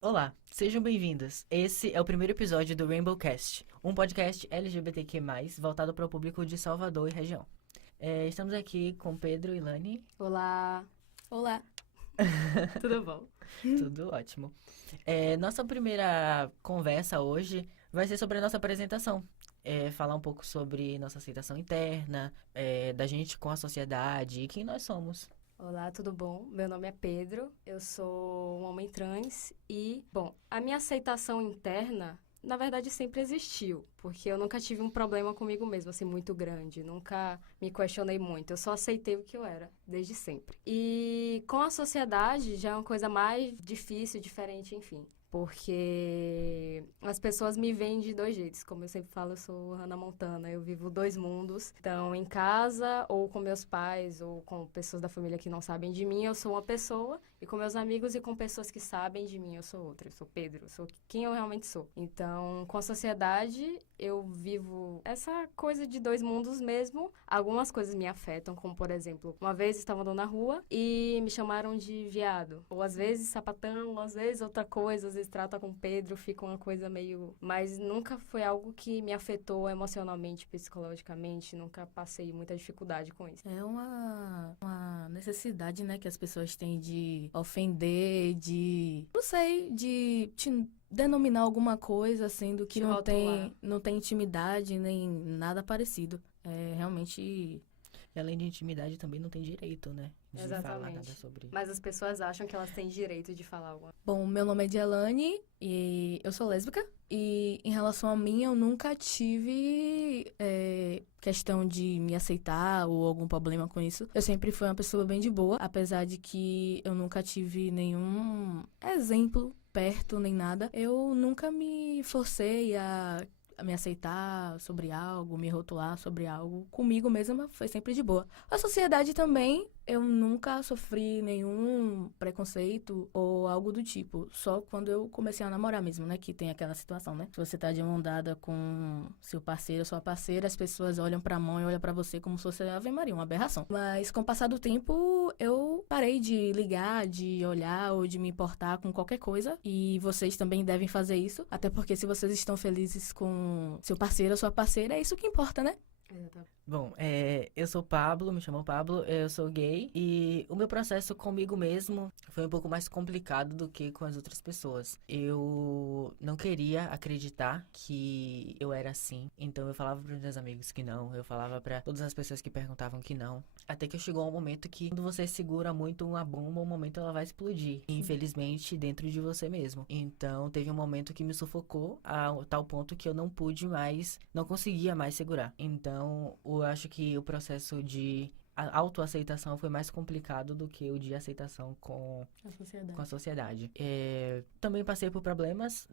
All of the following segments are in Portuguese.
Olá, sejam bem-vindos. Esse é o primeiro episódio do Rainbow Cast, um podcast LGBTQ+, voltado para o público de Salvador e região. Estamos aqui com Pedro e Lani. Olá. Olá. Tudo bom? Tudo ótimo. Nossa primeira conversa hoje vai ser sobre a nossa apresentação. Falar um pouco sobre nossa aceitação interna, da gente com a sociedade e quem nós somos. Olá, tudo bom? Meu nome é Pedro, eu sou um homem trans e, bom, a minha aceitação interna, na verdade, sempre existiu, porque eu nunca tive um problema comigo mesma, assim, muito grande, nunca me questionei muito, eu só aceitei o que eu era, desde sempre. E com a sociedade já é uma coisa mais difícil, diferente, enfim. Porque as pessoas me veem de dois jeitos. Como eu sempre falo, eu sou Hannah Montana. Eu vivo dois mundos. Então, em casa, ou com meus pais, ou com pessoas da família que não sabem de mim, eu sou uma pessoa. E com meus amigos e com pessoas que sabem de mim, eu sou outra. Eu sou Pedro, eu sou quem eu realmente sou. Então, com a sociedade, eu vivo essa coisa de dois mundos mesmo. Algumas coisas me afetam, como, por exemplo, uma vez estava andando na rua e me chamaram de viado. Ou às vezes sapatão, ou às vezes outra coisa, às vezes trata com Pedro, fica uma coisa meio... Mas nunca foi algo que me afetou emocionalmente, psicologicamente, nunca passei muita dificuldade com isso. É uma necessidade, né, que as pessoas têm de ofender, não sei, de te denominar alguma coisa, sendo que Te rotular. não tem intimidade nem nada parecido. É realmente... E além de intimidade, também não tem direito, né? De falar Exatamente. nada sobre... Mas as pessoas acham que elas têm direito de falar alguma coisa. Bom, meu nome é Dielane e eu sou lésbica. E em relação a mim, eu nunca tive questão de me aceitar ou algum problema com isso. Eu sempre fui uma pessoa bem de boa, apesar de que eu nunca tive nenhum exemplo perto nem nada. Eu nunca me forcei a me aceitar sobre algo, me rotular sobre algo. Comigo mesma foi sempre de boa. A sociedade também, eu nunca sofri nenhum preconceito ou algo do tipo. Só quando eu comecei a namorar mesmo, né? Que tem aquela situação, né? Se você tá de mão dada com seu parceiro ou sua parceira, as pessoas olham pra mão e olham pra você como se fosse Ave Maria, uma aberração. Mas com o passar do tempo, eu parei de ligar, de olhar ou de me importar com qualquer coisa. E vocês também devem fazer isso. Até porque se vocês estão felizes com seu parceiro ou sua parceira, é isso que importa, né? Exatamente. Bom, eu sou Pablo, me chamo Pablo, eu sou gay e o meu processo comigo mesmo foi um pouco mais complicado do que com as outras pessoas. Eu não queria acreditar que eu era assim, então eu falava para os meus amigos que não, eu falava para todas as pessoas que perguntavam que não. Até que chegou um momento que quando você segura muito uma bomba, um momento ela vai explodir, infelizmente dentro de você mesmo. Então teve um momento que me sufocou a tal ponto que eu não pude mais, não conseguia mais segurar. Então eu acho que o processo de autoaceitação foi mais complicado do que o de aceitação com a sociedade. Também passei por problemas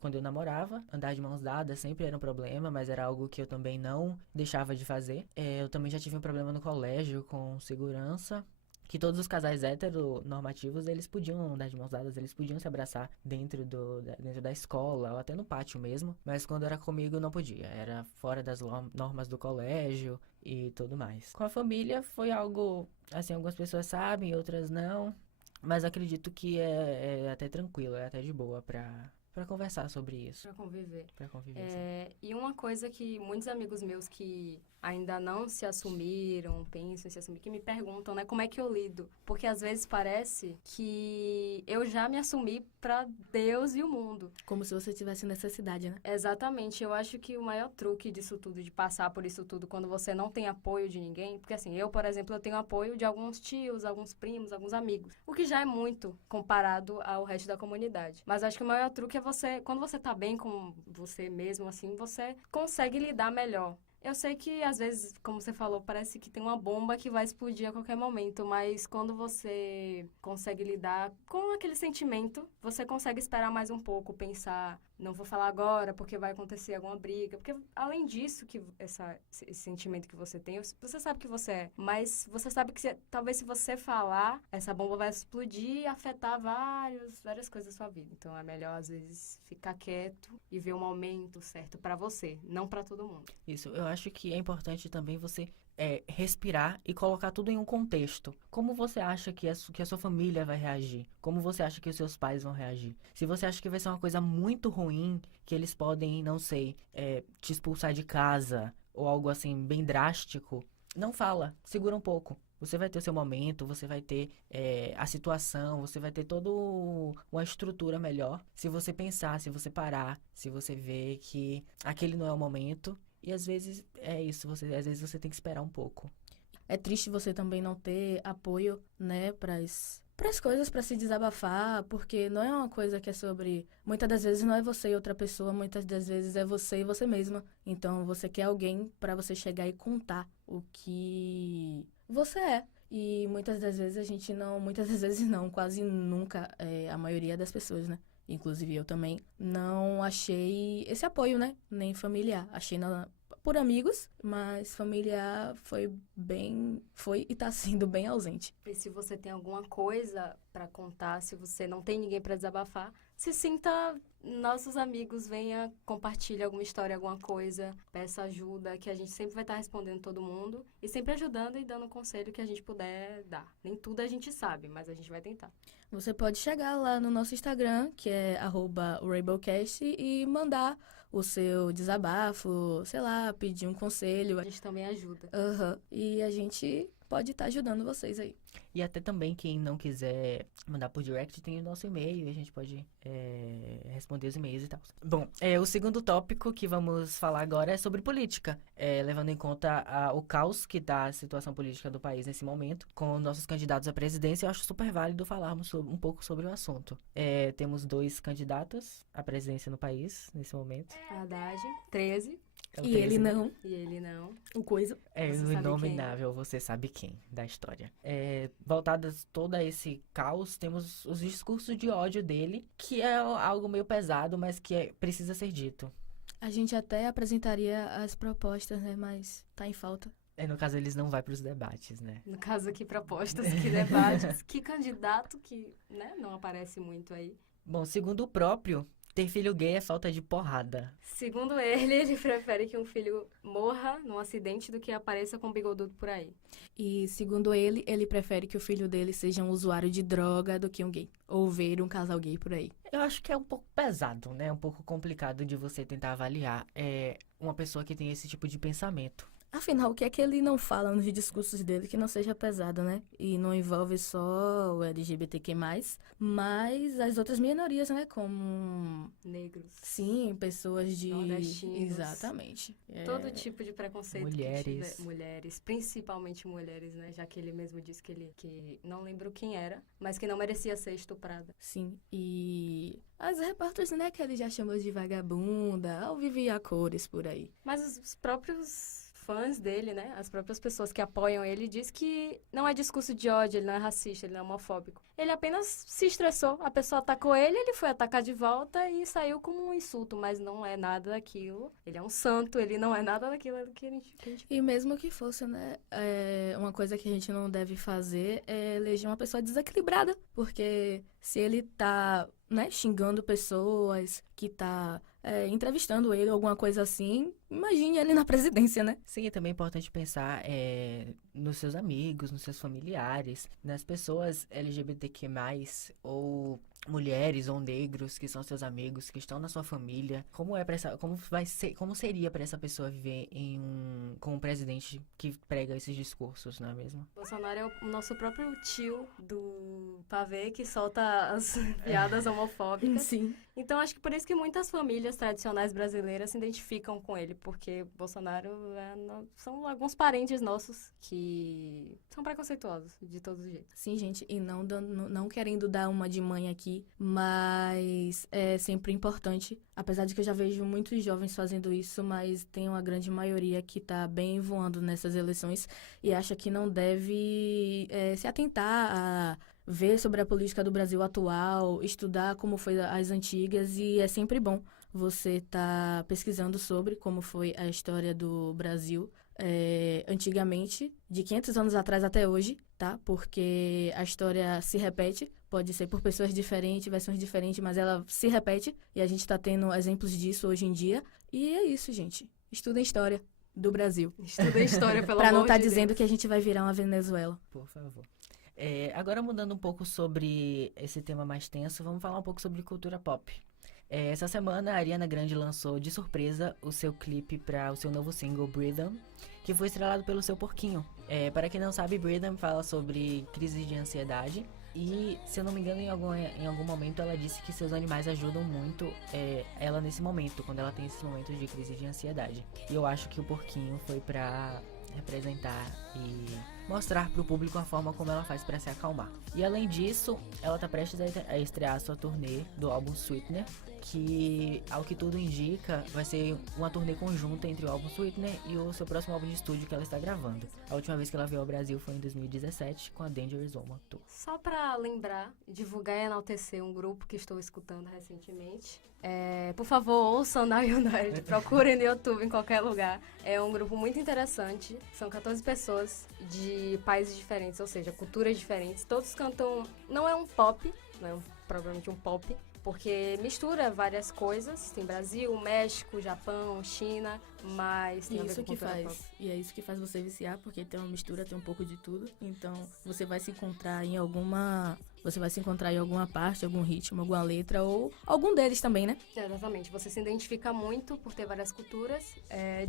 quando eu namorava. Andar de mãos dadas sempre era um problema, mas era algo que eu também não deixava de fazer. Eu também já tive um problema no colégio com segurança. Que todos os casais heteronormativos, eles podiam andar de mãos dadas, eles podiam se abraçar dentro da escola, ou até no pátio mesmo. Mas quando era comigo, não podia. Era fora das normas do colégio e tudo mais. Com a família, foi algo, assim, algumas pessoas sabem, outras não. Mas acredito que é até tranquilo, é até de boa pra conversar sobre isso. Pra conviver. Pra conviver, sim. E uma coisa que muitos amigos meus que ainda não se assumiram, pensam em se assumir, que me perguntam, né, como é que eu lido? Porque às vezes parece que eu já me assumi pra Deus e o mundo. Como se você tivesse necessidade, né? Exatamente, eu acho que o maior truque disso tudo, de passar por isso tudo, quando você não tem apoio de ninguém, porque assim, eu, por exemplo, eu tenho apoio de alguns tios, alguns primos, alguns amigos, o que já é muito comparado ao resto da comunidade. Mas acho que o maior truque é você, quando você tá bem com você mesmo, assim, você consegue lidar melhor. Eu sei que, às vezes, como você falou, parece que tem uma bomba que vai explodir a qualquer momento, mas quando você consegue lidar com aquele sentimento, você consegue esperar mais um pouco, pensar não vou falar agora porque vai acontecer alguma briga. Porque, além disso, que esse sentimento que você tem, você sabe que você é. Mas você sabe que talvez se você falar, essa bomba vai explodir e afetar várias coisas da sua vida. Então, é melhor, às vezes, ficar quieto e ver o momento certo pra você, não pra todo mundo. Isso, eu acho que é importante também você respirar e colocar tudo em um contexto. Como você acha que a sua família vai reagir? Como você acha que os seus pais vão reagir? Se você acha que vai ser uma coisa muito ruim, que eles podem, não sei, te expulsar de casa, ou algo assim bem drástico, não fala, segura um pouco. Você vai ter o seu momento, você vai ter a situação, você vai ter toda uma estrutura melhor. Se você pensar, se você parar, se você ver que aquele não é o momento. E às vezes é isso, às vezes você tem que esperar um pouco. É triste você também não ter apoio, né, pras coisas, pra se desabafar, porque não é uma coisa que é sobre... Muitas das vezes não é você e outra pessoa, muitas das vezes é você e você mesma. Então, você quer alguém pra você chegar e contar o que você é. E muitas das vezes não, quase nunca, a maioria das pessoas, né? Inclusive eu também, não achei esse apoio, né? Nem familiar. Achei por amigos, mas familiar foi e tá sendo bem ausente. E se você tem alguma coisa pra contar, se você não tem ninguém pra desabafar, se sinta, nossos amigos, venha, compartilhe alguma história, alguma coisa, peça ajuda, que a gente sempre vai estar respondendo todo mundo e sempre ajudando e dando o conselho que a gente puder dar. Nem tudo a gente sabe, mas a gente vai tentar. Você pode chegar lá no nosso Instagram, que é @rainbowcast, e mandar o seu desabafo, sei lá, pedir um conselho. A gente também ajuda. E a gente pode estar ajudando vocês aí. E até também quem não quiser mandar por direct tem o nosso e-mail e a gente pode responder os e-mails e tal. Bom, o segundo tópico que vamos falar agora é sobre política, levando em conta o caos que tá a situação política do país nesse momento, com nossos candidatos à presidência. Eu acho super válido falarmos um pouco sobre o assunto. Temos 2 candidatos à presidência no país nesse momento. Haddad, 13. É o E ele 13, né? não, E ele não. o coisa. É Você o sabe inominável, você sabe quem, da história. Voltadas todo esse caos, temos os discursos de ódio dele, que é algo meio pesado, mas que precisa ser dito. A gente até apresentaria as propostas, né? Mas tá em falta. No caso, eles não vão para os debates, né? No caso aqui, propostas, que debates, que candidato que, né, não aparece muito aí. Bom, segundo o próprio, ter filho gay é falta de porrada. Segundo ele prefere que um filho morra num acidente do que apareça com bigodudo por aí. E, segundo ele prefere que o filho dele seja um usuário de droga do que um gay. Ou ver um casal gay por aí. Eu acho que é um pouco pesado, né? Um pouco complicado de você tentar avaliar uma pessoa que tem esse tipo de pensamento. Afinal, o que é que ele não fala nos discursos dele que não seja pesado, né? E não envolve só o LGBTQ+, mas as outras minorias, né? Como... Negros. Sim, pessoas de... Nordestinos. Exatamente. Todo tipo de preconceito Mulheres. que tiver. Mulheres, principalmente mulheres, né? Já que ele mesmo disse que não lembro quem era, mas que não merecia ser estuprada. Sim, e as repórteres, né, que ele já chamou de vagabunda, ao vive a cores por aí. Mas os próprios fãs dele, né? As próprias pessoas que apoiam ele diz que não é discurso de ódio, ele não é racista, ele não é homofóbico. Ele apenas se estressou, a pessoa atacou ele, ele foi atacar de volta e saiu como um insulto, mas não é nada daquilo. Ele é um santo, ele não é nada daquilo que a gente... E mesmo que fosse, né, uma coisa que a gente não deve fazer é eleger uma pessoa desequilibrada, porque se ele tá, né, xingando pessoas, que tá entrevistando ele, alguma coisa assim, imagine ele na presidência, né? Sim, é também importante pensar nos seus amigos, nos seus familiares, nas pessoas LGBTQ+, ou mulheres ou negros que são seus amigos, que estão na sua família. Como seria para essa pessoa viver com um presidente que prega esses discursos, não é mesmo? Bolsonaro é o nosso próprio tio do pavê que solta as piadas homofóbicas. Sim. Então, acho que por isso que muitas famílias tradicionais brasileiras se identificam com ele, porque Bolsonaro são alguns parentes nossos que são preconceituosos de todos os jeitos. Sim, gente, e não querendo dar uma de mãe aqui, mas é sempre importante, apesar de que eu já vejo muitos jovens fazendo isso, mas tem uma grande maioria que tá bem voando nessas eleições e acha que não deve se atentar a ver sobre a política do Brasil atual, estudar como foi as antigas, e é sempre bom você tá pesquisando sobre como foi a história do Brasil antigamente, de 500 anos atrás até hoje, tá? Porque a história se repete, pode ser por pessoas diferentes, versões diferentes, mas ela se repete e a gente tá tendo exemplos disso hoje em dia. E é isso, gente. Estudem história do Brasil. Estudem história, pelo Pra amor não estar de dizendo Deus. que a gente vai virar uma Venezuela. Por favor. Agora mudando um pouco sobre esse tema mais tenso, vamos falar um pouco sobre cultura pop. Essa semana a Ariana Grande lançou de surpresa o seu clipe para o seu novo single Rhythm, que foi estrelado pelo seu porquinho. Para quem não sabe, Rhythm fala sobre crise de ansiedade e, se eu não me engano, em algum momento ela disse que seus animais ajudam muito ela nesse momento, quando ela tem esses momentos de crise de ansiedade. E eu acho que o porquinho foi pra representar e mostrar pro público a forma como ela faz pra se acalmar. E além disso, ela tá prestes a estrear sua turnê do álbum Sweetener, que, ao que tudo indica, vai ser uma turnê conjunta entre o álbum Sweetener e o seu próximo álbum de estúdio que ela está gravando. A última vez que ela veio ao Brasil foi em 2017 com a Dangerous Woman Tour. Só pra lembrar, divulgar e enaltecer um grupo que estou escutando recentemente. Por favor, ouçam Now You Nerd, procurem no YouTube, em qualquer lugar. É um grupo muito interessante, são 14 pessoas de países diferentes, ou seja, culturas diferentes. Todos cantam, não é um pop, não é provavelmente um pop, porque mistura várias coisas. Tem Brasil, México, Japão, China, mas tem a ver Isso com que cultura faz. pop. E é isso que faz você viciar, porque tem uma mistura, tem um pouco de tudo. Então, você vai se encontrar em alguma... Você vai se encontrar em alguma parte, algum ritmo, alguma letra, ou algum deles também, né? Exatamente, você se identifica muito por ter várias culturas.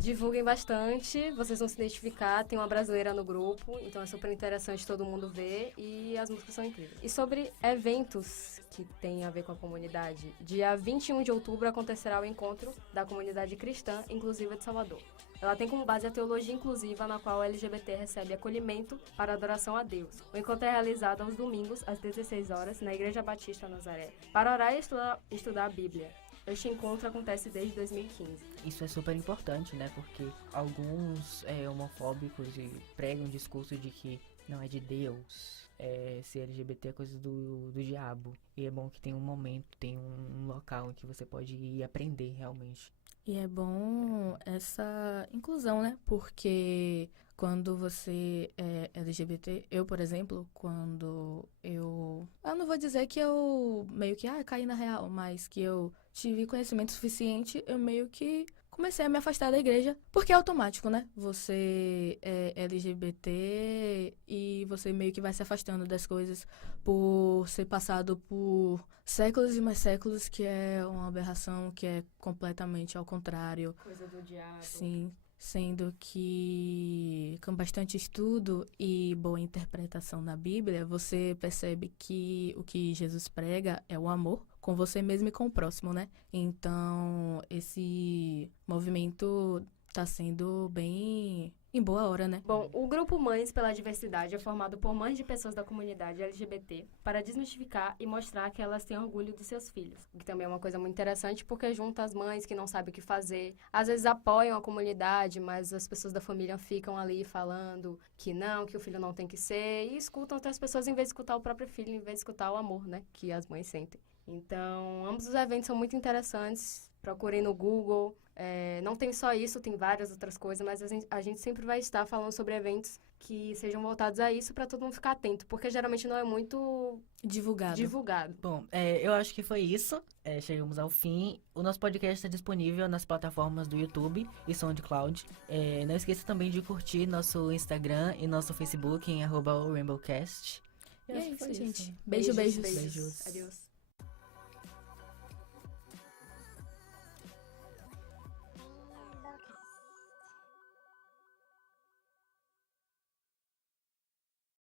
Divulguem bastante, vocês vão se identificar. Tem uma brasileira no grupo, então é super interessante todo mundo ver e as músicas são incríveis. E sobre eventos que tem a ver com a comunidade, dia 21 de outubro acontecerá o encontro da comunidade cristã inclusiva de Salvador. Ela tem como base a teologia inclusiva, na qual o LGBT recebe acolhimento para adoração a Deus. O encontro é realizado aos domingos, às 16 horas, na Igreja Batista Nazaré, para orar e estudar a Bíblia. Este encontro acontece desde 2015. Isso é super importante, né? Porque alguns homofóbicos pregam um discurso de que não é de Deus, ser LGBT é coisa do diabo. E é bom que tem um momento, tem um local em que você pode ir aprender realmente. E é bom essa inclusão, né? Porque quando você é LGBT, eu, por exemplo, quando eu não vou dizer que eu meio que caí na real, mas que eu tive conhecimento suficiente, eu meio que comecei a me afastar da igreja, porque é automático, né? Você é LGBT e você meio que vai se afastando das coisas por ser passado por séculos e mais séculos, que é uma aberração, que é completamente ao contrário. Coisa do diabo. Sim, sendo que com bastante estudo e boa interpretação na Bíblia, você percebe que o que Jesus prega é o amor com você mesmo e com o próximo, né? Então, esse movimento tá sendo bem em boa hora, né? Bom, o grupo Mães pela Diversidade é formado por mães de pessoas da comunidade LGBT para desmistificar e mostrar que elas têm orgulho dos seus filhos. O que também é uma coisa muito interessante, porque junta as mães que não sabem o que fazer. Às vezes apoiam a comunidade, mas as pessoas da família ficam ali falando que não, que o filho não tem que ser, e escutam outras pessoas em vez de escutar o próprio filho, em vez de escutar o amor, né, que as mães sentem. Então, ambos os eventos são muito interessantes. Procurem no Google. Não tem só isso, tem várias outras coisas, mas a gente sempre vai estar falando sobre eventos que sejam voltados a isso para todo mundo ficar atento, porque geralmente não é muito divulgado. Bom, eu acho que foi isso. Chegamos ao fim. O nosso podcast está disponível nas plataformas do YouTube e SoundCloud. Não esqueça também de curtir nosso Instagram e nosso Facebook em @rainbowcast. E é isso, gente. Beijos. Beijos. Adeus.